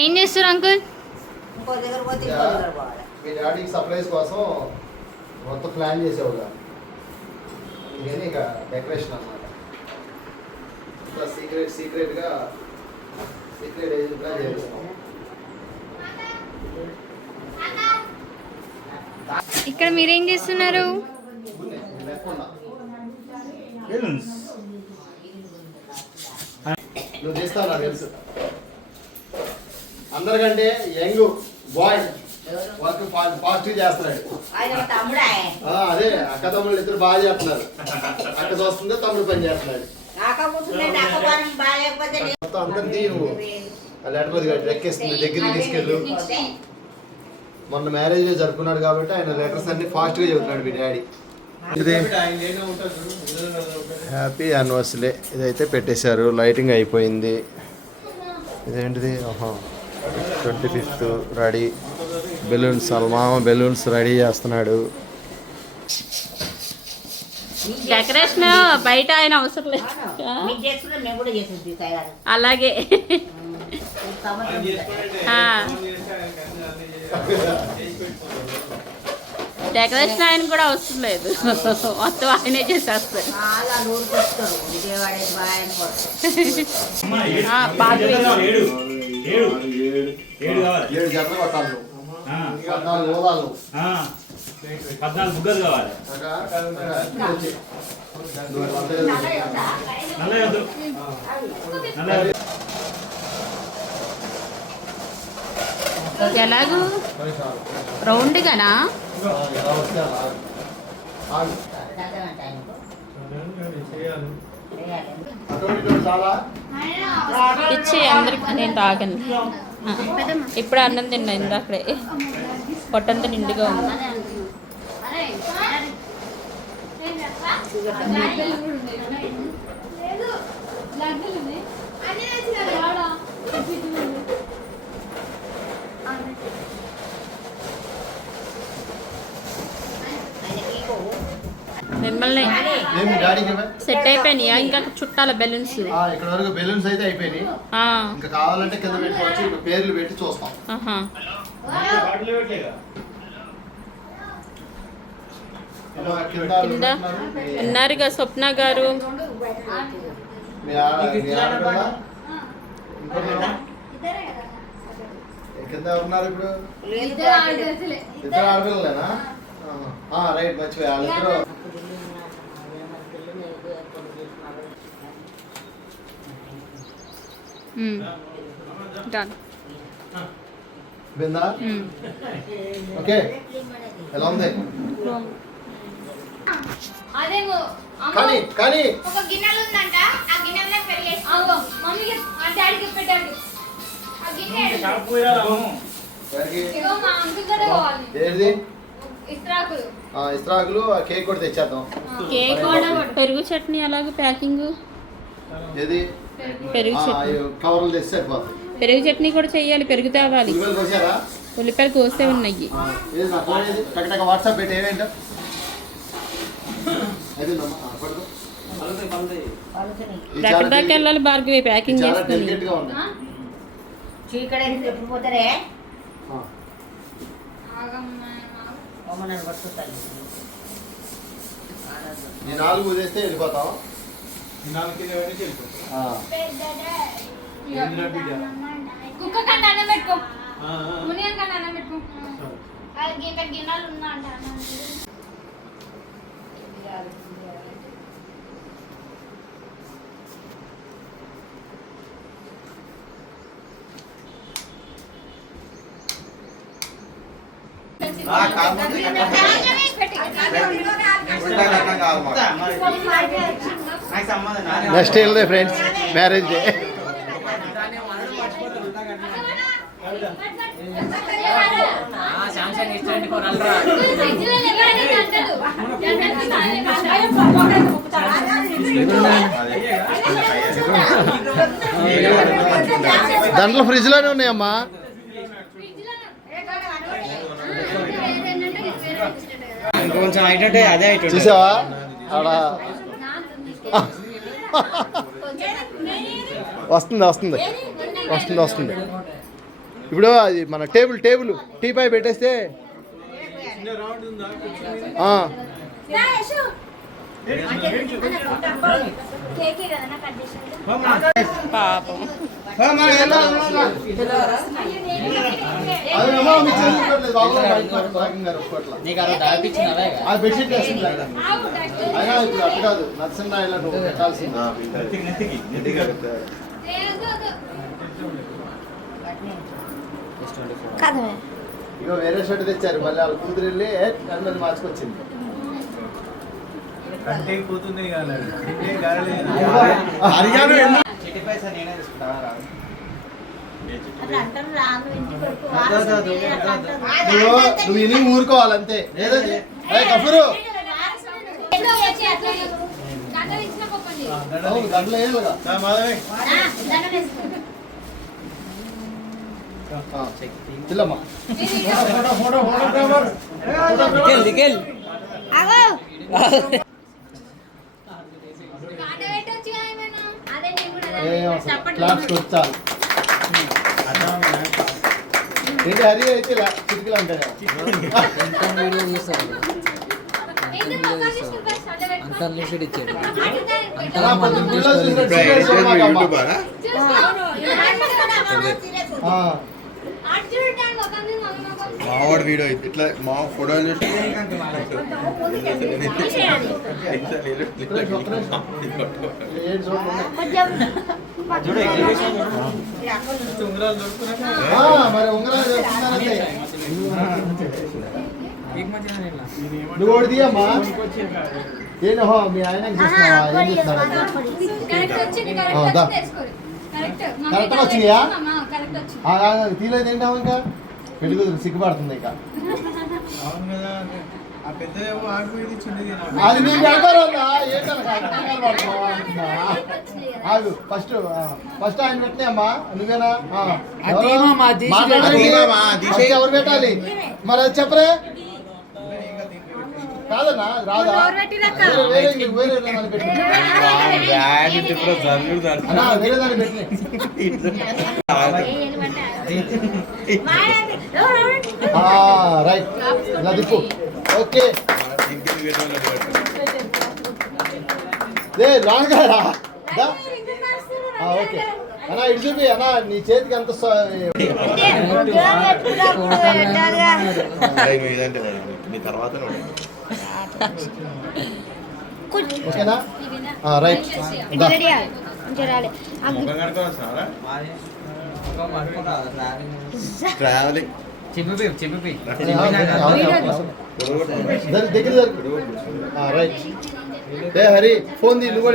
ఏం చేస్తారు అంకుల్? మీ డాడీకి సర్ప్రైజ్ కోసం మొత్తం ప్లాన్ చేసేవాళ్ళ. ఇదేని ఇక డెకరేషన్ ఇట్లా సీక్రెట్ సీక్రెట్గా సీక్రెట్ ఏజెంట్గా ఇక్కడ మీరేం చేస్తున్నారు? నువ్వు చేస్తావు నాకు తెలుసు. అందరికంటే యంగ్ బాయ్ వర్క్ పాజిటివ్ చేస్తున్నాడు. అదే అక్క తమ్ముళ్ళు ఇద్దరు బాగా చేస్తున్నారు. అక్క చూస్తుంది తమ్ముడు పని చేస్తున్నాడు. మొత్తం లెటర్ ఎక్కేస్తుంది దగ్గరికి తీసుకెళ్ళు. మొన్న మ్యారేజ్ జరుపుకున్నాడు కాబట్టి ఆయన లెటర్స్ అన్ని ఫాస్ట్గా చెబుతున్నాడు మీ డాడీ. Happy anniversary. ఇదైతే పెట్టేశారు. లైటింగ్ అయిపోయింది. ఇదేంటిది? ఆహా ట్వంటీ ఫిఫ్త్ రెడీ. బెలూన్స్ వాళ్ళ మామ బెలూన్స్ రెడీ చేస్తున్నాడు. డెకరేషన్ బయట ఆయన అవసరం లేదు. అలాగే. ఆ. డెకరేషన్ ఆయన కూడా అవసరం లేదు మొత్తం ఆయనే చేసేస్తారు పద్నాలుగు నూరు కావాలి విజయవాడ బాగా అమ్మా, ఏడు. ఆ, బాగా ఏడు కావాలి, ఏడు ఏడు ఏడు కావాలి ఏడు జతలు కొట్టాలి నువ్వు. ఆ, పద్నాలుగు ఓదాలు నువ్వు. ఆ. పద్నాలుగు బుగ్గలు కావాలి వచ్చి. నల్ల వద్దు నల్ల వద్దు. ఎలాగూ? రౌండ్ గానా ఇచ్చి అందరికి నేను తాగను. ఇప్పుడు అన్నం తిన్నా ఇందాకడే. పొట్టంతా నిండుగా ఉంది. మిమ్మల్ని? సెట్ అయిపోయినాయా? ఇంకా చుట్టాల బెలూన్స్ ఆ, ఇక్కడ వరకు బెలూన్స్ అయితే అయిపోయినాయి. ఇంకా కావాలంటే కింద పెట్టుకోవచ్చు ఇప్పుడు పేర్లు పెట్టి చూస్తాం. కింద ఉన్నారుగా స్వప్న గారు? కింద ఉన్నారు ఇప్పుడు? ఇద్దరు ఆడపిల్లలేనా? రైట్ మర్చిపోయా. వాళ్ళిద్దరు డన్ బిందా ఓకే ఎలా ఉంది అదేమో కానీ కానీ. ఒక గిన్నెలు ఉందంట ఆ గిన్నెలో మమ్మీకి ఆ డాడీకి పెట్టండి. ఆ గిన్నె మా అంకుల్ కూడా ఇస్త్రాకులు. ఆ, ఇస్త్రాకులు ఆ కేక్ కూడా తెచ్చేద్దాం. కేక్ కూడా పెరుగు చట్నీ అలాగే ప్యాకింగ్. ఏది? పెరుగు కవర్లు సరిపోతుంది పెరుగు చట్నీ కూడా చెయ్యాలి పెరుగు తేవాలి. ఉల్లిపాయలు కోసారా? ఉల్లిపాయలు కోసే ఉన్నాయి. వాట్సాప్ పెట్టి ఏమేంటో. దాకా వెళ్ళాలి భార్గవి ప్యాకింగ్ చేసుకుని నాలుగు వదిలేస్తే వెళ్ళిపోతాం. కుక్క కంటే అన్నం పెట్టుకో మునియన్ కంటే అన్నం పెట్టుకో అది గిన్నె గిన్నెలు ఉన్నా అంట అన్నం. నెక్స్ట్ వెళ్ళదే ఫ్రెండ్స్ మ్యారేజ్ డే దాంట్లో ఫ్రిడ్జ్లోనే ఉన్నాయమ్మా. కొంచెం అదే చూసావా? వస్తుంది వస్తుంది. వస్తుంది వస్తుంది. ఇప్పుడు అది మన టేబుల్ టేబుల్ టీ పై పెట్టేస్తే. పాపం ఆ బెడ్షీట్ కాదు. ఇలా నువ్వు పెట్టాల్సింది ఇగో వేరే షర్ట్ తెచ్చారు. మళ్ళీ వాళ్ళ కూతురు వెళ్ళి నన్ను మార్చుకొచ్చింది మళ్ళీ మార్చుకొచ్చింది అడిగాను ఎందుకు? చిట్టి పైసా నేనే తీసుకుంటావా రా? అట్లా అంటారు రాను నువ్వు ఇని ఊరుకోవాలంతే. కఫరు దండలు ఇచ్చిన గొప్పండి అవును గంటలో ఏళ్ళుగా దండలు వేసుకో చిల్లమ్మా ఆగో కాట పెట్టొచ్చు కదా ఏమైనా అదే నేను చప్పట్లు క్లాప్స్ కొట్టాలి ఏంటి హరి అయితే ఇలా చిటికలు అంటారు ఎందుకు మొక్కలు తీసుకుని మావాడు వీడియో ఇట్లా మా చెప్తున్నానంటే నువ్వు ఒకటి తీయమ్మా ఏంటి హో మీ ఆయనకి చూస్తున్నావా ఏం చేస్తున్నాడు కరెక్ట్. వచ్చింది తీలేదు ఏంటావు ఇంకా? పెళ్ళి కూతురు సిగ్గుపడుతుంది ఇక అది నీకు. ఆగు ఫస్ట్ ఫస్ట్ ఆయన పెట్టినా అమ్మా నువ్వేనా. ఎవరు? పెట్టాలి మరి అది చెప్పరే కాదన్నా రాదా వేరే వేరే దాన్ని పెట్టి అన్నా వేరే దాన్ని పెట్టి రైట్ ఇలా ఓకే ఏ దా. ఆ, ఓకే అన్నా ఇటు చూపి అన్నా నీ చేతికి ఓకేనా రైట్ దా. ట్రావెలింగ్ చెప్పి చెప్పి దగ్గర రైట్ ఏ హరి ఫోన్ తీ నువ్వు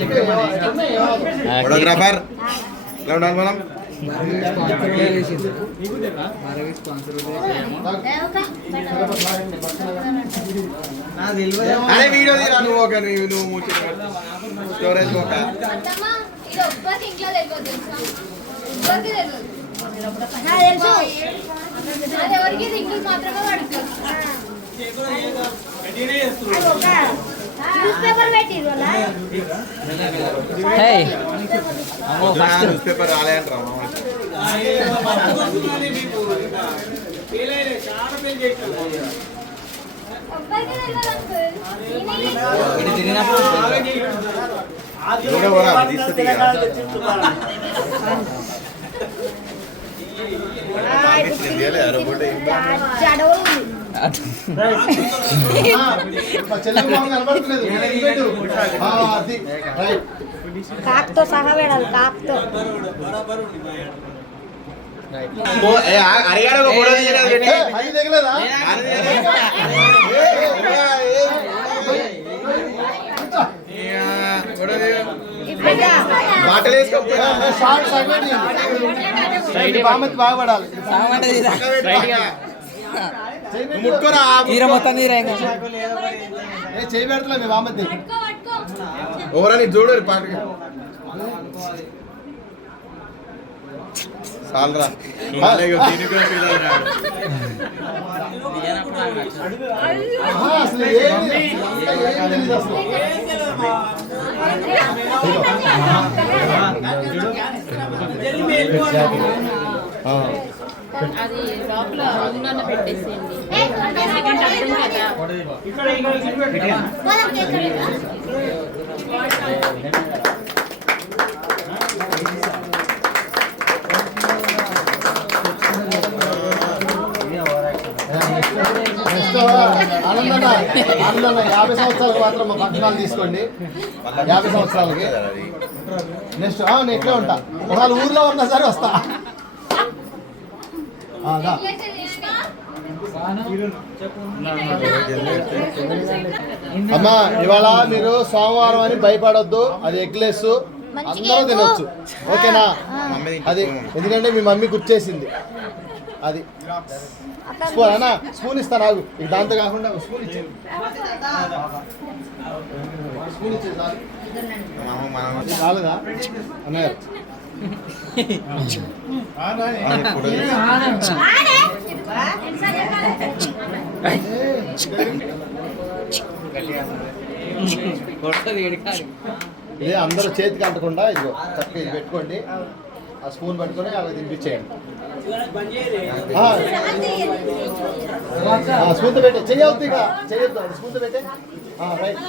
చెప్పి ఫోటోగ్రాఫర్ ఎలా ఉండాలి మనం అరే వీడియో తీరా నువ్వు ఒక నువ్వు ముచ్చట స్టోరేజ్ ఒక. ఎవరికి మాత్రమే పడుతుంది న్యూస్ పేపర్ పెట్టిరు న్యూస్ పేపర్ రాలే అంటారా ఒక్కరికి తెలియదు అంకుల్ ఇటు తిరిగినప్పుడు నువ్వే పోరా తీసుకుంటే మా కాక్తో సహా పెడాలి కాక్తో. అడిగాడు ఒక ఫోటో తీయలేదు ఏ, హరి తగలేదా బాటలు వేసుకోకపోయినా షార్ట్ సగటి బామతి బాగుపడాలి ముట్టుకోరా ఏ చేయి పెడతలే మీ బామతి పట్టుకో పట్టుకో. ఓరా నీ చూడు పాటకి. చాలరా. నువ్వు మళ్ళీ ఇక దీనికి కూడా ఫీల్ అవుతున్నాడు ఆహా, అసలు ఏమి అసలు ఏం తెలీదు అసలు ఆ. అది లోపల పెట్టేసేయండి. అర్థం కదా. ఆనందన్న ఆనందన్న యాభై సంవత్సరాలకు మాత్రం మా పట్టణాలు తీసుకోండి. యాభై సంవత్సరాలకి. నెక్స్ట్ నేను ఇక్కడే ఉంటా. ఒకవేళ ఊర్లో ఉన్నా సరే వస్తా. అమ్మా ఇవాళ మీరు సోమవారం అని భయపడొద్దు. అది ఎగ్లెస్. అందరూ తినొచ్చు. ఓకేనా? అది ఎందుకంటే మీ మమ్మీ గుర్చేసింది అది. స్పూన్ అన్న స్పూన్ ఇస్తా నాకు ఇక దాంతో కాకుండా స్పూన్ ఇచ్చేది స్పూన్ ఇచ్చేది ఇది అందరూ చేతికి అంటకుండా ఇదిగో చక్కగా ఇది పెట్టుకోండి. ఆ స్పూన్ పట్టుకొని అలా తినిపించేయండి. ఆ, ఆ, స్పూన్తో పెట్టే ఇక చెయ్యొద్దు. స్పూన్తో పెట్టే. ఆ, రైట్.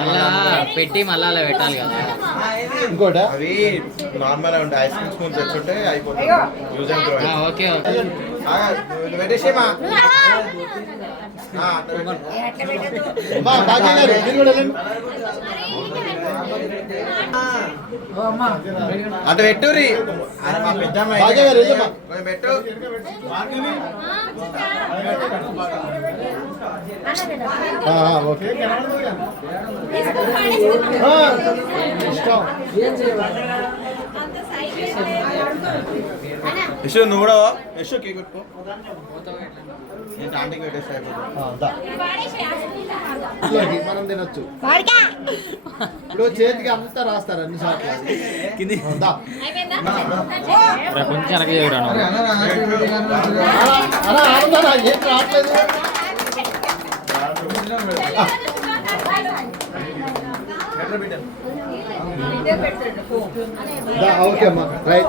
మళ్ళా పెట్టి మళ్ళా అలా పెట్టాలి కదా. ఇంకోట? అవి నార్మల్ ఉంటాయి ఐస్ క్రీమ్ స్పూన్ తెచ్చుంటే అయిపోతుంది. యూజ్ అండ్ త్రో ఆ, ఓకే ఓకే. పెట్టేసేమా మీరు కూడా వెళ్ళండి. అటు పెట్టురి పెట్టు. ఓకే. ఇష్టం. యశు నువ్వు కూడా యశు కేక్ పెట్టుకో మనం తినొచ్చు ఇప్పుడు చేతికి అంతా రాస్తారు అన్ని సార్లు ఆ, దా. కొంచెం వెనక్కి చేయడం అలా, అలా ఆడుతారా? ఏం రావట్లేదు ఓకే అమ్మా రైట్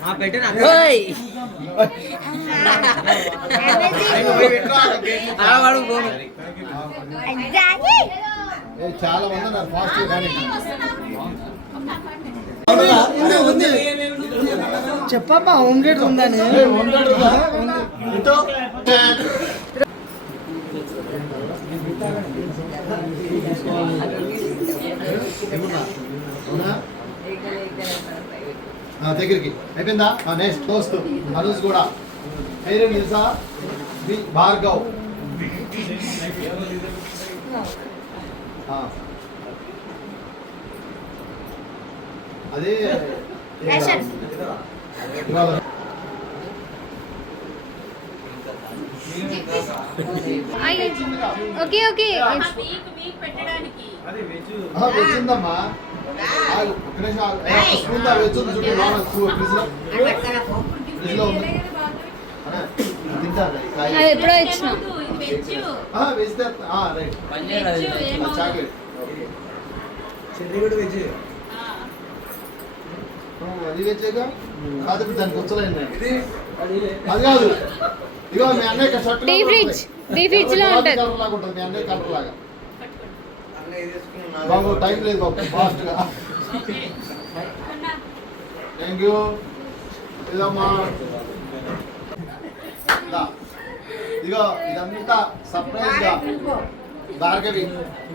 ఆ పెట్టిన అలా వాడు పోను ఏ, చాలా మంది ఉన్నారు ఫాస్ట్ కానీ చెప్పమ్మా హోమ్ డేట్ ఉందని ఏ, ఉన్నాడు కదా? ఇటో. ఏమన్నా? దగ్గరికి. అయిపోయిందా? నెక్స్ట్ దోస్తు అనుజ్ కూడా. పేరు తెలుసా బి భార్గవ్. ఆ. అదే ఓకే ఓకే. నిమిషం ఎప్పుడో ఇచ్చిన. అది. వెజ్జేగా కాదు దానికి వచ్చలేదు అది కాదు. ఇగో మీ అన్నయ్య shirt Deep fridge. Deep fridge లో ఉంటది. మీ అన్నయ్య కలర్ లాగా. బాబు టైం లేదు బాబు ఫాస్ట్గా. Thank you. ఇదమ్మా. ఇదిగో ఇదంతా సర్ప్రైజ్గా భార్గవి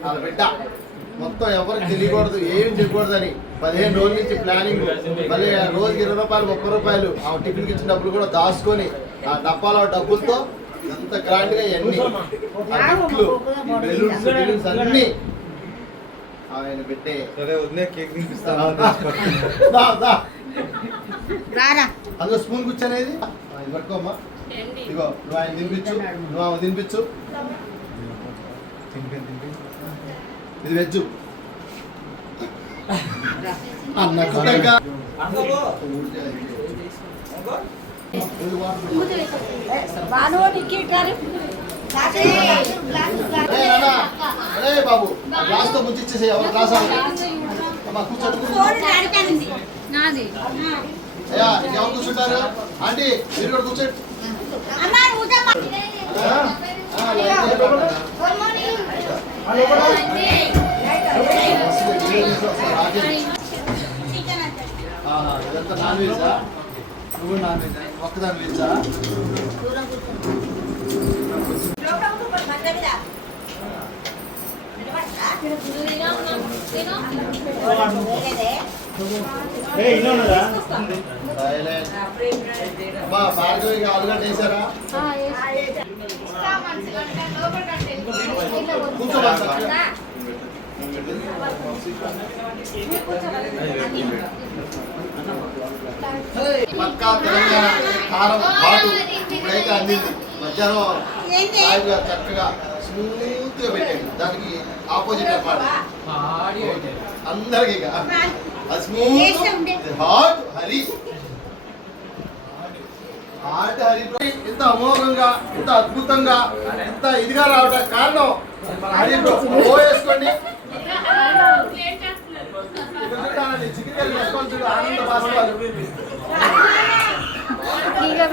వాళ్ళ బిడ్డ. మొత్తం ఎవరికి తెలియకూడదు ఏం చెప్పకూడదు అని పదిహేను రోజుల నుంచి ప్లానింగ్ మళ్ళీ రోజుకి ఇరవై రూపాయలు ముప్పై రూపాయలు ఆ టిఫిన్కి ఇచ్చిన డబ్బులు కూడా దాచుకొని ఆ డబ్బాలో డబ్బులతో ఎంత గ్రాండ్గా ఇవన్నీ బెలూన్స్ అన్నీ అన్ని ఆయన పెట్టే. సరే వదిలే కేక్ తినిపిస్తా దా, దా. రారా. అందులో స్పూన్ కూర్చొనేది ఇది పట్టుకోమ్మా ఇగో నువ్వు ఆయన తినిపించు. నువ్వు ఆమె తినిపించు. ఇది వెజ్జు. అన్న కుట్టంగా బాను నీకు బాబు గ్లాస్తో ముంచిచ్చేసి ఎవరు గ్లాస్ అమ్మా కూర్చోండి నాది అయ్యా ఎవరు కూర్చుంటారు ఆంటీ మీరు కూడా కూర్చోండి ఇదంతా నాన్ వెజా నువ్వు నాన్ వెజ్ ఒక్కదాని వెజా సైలెంట్. అమ్మా భార్గవికి ఆలుగడ్డ వేసారా. పక్కా తెలంగాణ కారం ఘాటు ఇప్పుడైతే అందింది. మధ్యాహ్నం గారు చక్కగా స్మూత్గా పెట్టండి దానికి ఆపోజిట్ అన్నమాట అందరికి స్మూత్ హాట్ హరి హాట్ హరి ఇంత అమోఘంగా ఇంత అద్భుతంగా ఇంత ఇదిగా రావడానికి కారణం హరి ఓ వేసుకోండి చికెన్ చూడు, ఆనంద బాష్పాలు. నన్ను కారం పోతుంది రావాలి కారం ఉండేదంట ఆ, దానికి మంచి పని చేసాము టేక్ పెట్టు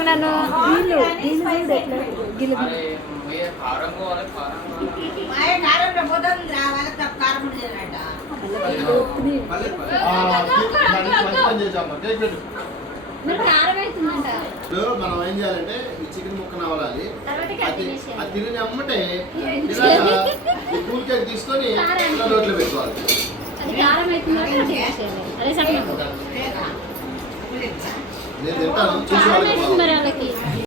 కారం అవుతుందంట ఇప్పుడు మనం ఏం చేయాలంటే ఈ చికెన్ ముక్క నవలాలి తర్వాత అది తిని అమ్మటే కూల్ కేక్ తీసుకొని నోట్లో పెట్టుకోవాలి. అదే సగం నేను తింటాను. చూసి వాళ్ళకి